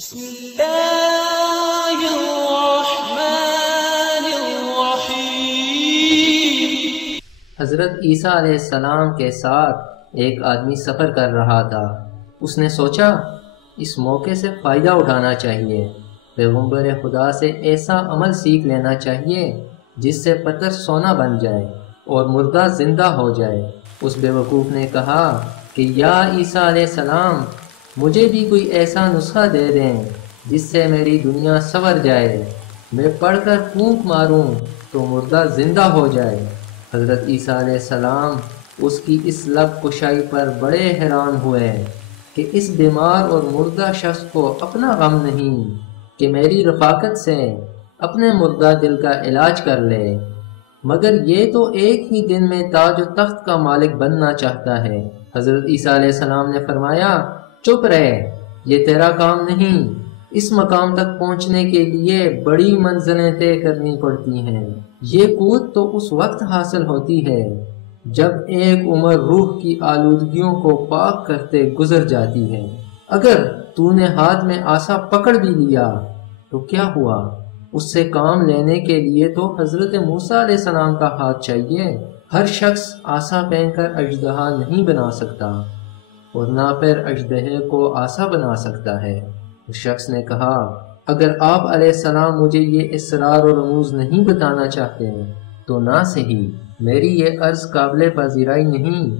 بسم اللہ الرحمن الرحیم۔ حضرت عیسیٰ علیہ السلام کے ساتھ ایک آدمی سفر کر رہا تھا۔ اس نے سوچا اس موقع سے فائدہ اٹھانا چاہیے، پیغمبر خدا سے ایسا عمل سیکھ لینا چاہیے جس سے پتھر سونا بن جائے اور مردہ زندہ ہو جائے۔ اس بیوقوف نے کہا کہ یا عیسیٰ علیہ السلام، مجھے بھی کوئی ایسا نسخہ دے دیں جس سے میری دنیا سنور جائے، میں پڑھ کر پھونک ماروں تو مردہ زندہ ہو جائے۔ حضرت عیسیٰ علیہ السلام اس کی اس لب کشائی پر بڑے حیران ہوئے کہ اس بیمار اور مردہ شخص کو اپنا غم نہیں کہ میری رفاقت سے اپنے مردہ دل کا علاج کر لے، مگر یہ تو ایک ہی دن میں تاج و تخت کا مالک بننا چاہتا ہے۔ حضرت عیسیٰ علیہ السلام نے فرمایا چپ رہے، یہ تیرا کام نہیں، اس مقام تک پہنچنے کے لیے بڑی منزلیں طے کرنی پڑتی ہیں۔ یہ قوت تو اس وقت حاصل ہوتی ہے جب ایک عمر روح کی آلودگیوں کو پاک کرتے گزر جاتی ہے۔ اگر تو نے ہاتھ میں عصا پکڑ بھی لیا تو کیا ہوا؟ اس سے کام لینے کے لیے تو حضرت موسیٰ علیہ السلام کا ہاتھ چاہیے۔ ہر شخص عصا پہن کر اژدہا نہیں بنا سکتا اور نہ پھر اژدہے کو عصا بنا سکتا ہے۔ اس شخص نے کہا اگر آپ علیہ السلام مجھے یہ اسرار و رموز نہیں بتانا چاہتے تو نہ صحیح، میری یہ عرض قابل پذیرائی نہیں،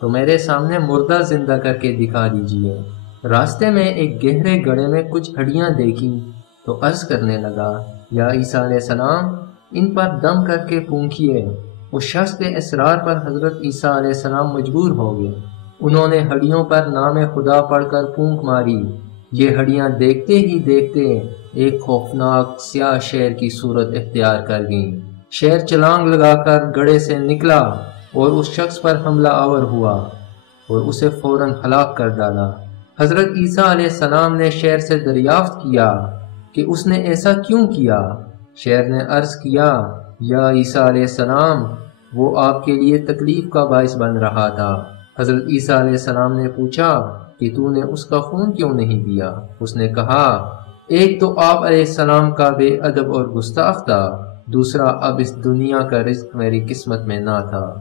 تو میرے سامنے مردہ زندہ کر کے دکھا دیجئے۔ راستے میں ایک گہرے گڑھے میں کچھ ہڈیاں دیکھی تو عرض کرنے لگا یا عیسیٰ علیہ السلام، ان پر دم کر کے پھونکیے۔ اس شخص کے اصرار پر حضرت عیسیٰ علیہ السلام مجبور ہو گئے۔ انہوں نے ہڈیوں پر نام خدا پڑھ کر پھونک ماری۔ یہ ہڈیاں دیکھتے ہی دیکھتے ایک خوفناک سیاہ شیر کی صورت اختیار کر گئیں۔ شیر چھلانگ لگا کر گڑھے سے نکلا اور اس شخص پر حملہ آور ہوا اور اسے فوراً ہلاک کر ڈالا۔ حضرت عیسیٰ علیہ السلام نے شیر سے دریافت کیا کہ اس نے ایسا کیوں کیا؟ شیر نے عرض کیا یا عیسیٰ علیہ السلام، وہ آپ کے لیے تکلیف کا باعث بن رہا تھا۔ حضرت عیسیٰ علیہ السلام نے پوچھا کہ تو نے اس کا خون کیوں نہیں پیا؟ اس نے کہا ایک تو آپ علیہ السلام کا بے ادب اور گستاخ تھا، دوسرا اب اس دنیا کا رزق میری قسمت میں نہ تھا۔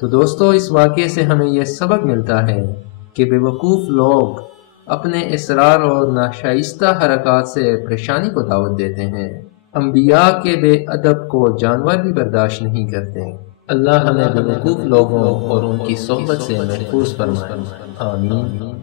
تو دوستو، اس واقعے سے ہمیں یہ سبق ملتا ہے کہ بے وقوف لوگ اپنے اصرار اور ناشائستہ حرکات سے پریشانی کو دعوت دیتے ہیں۔ انبیاء کے بے ادب کو جانور بھی برداشت نہیں کرتے۔ اللہ ہمیں بے وقوف لوگوں اور ان کی صحبت سے محفوظ فرمائے، آمین۔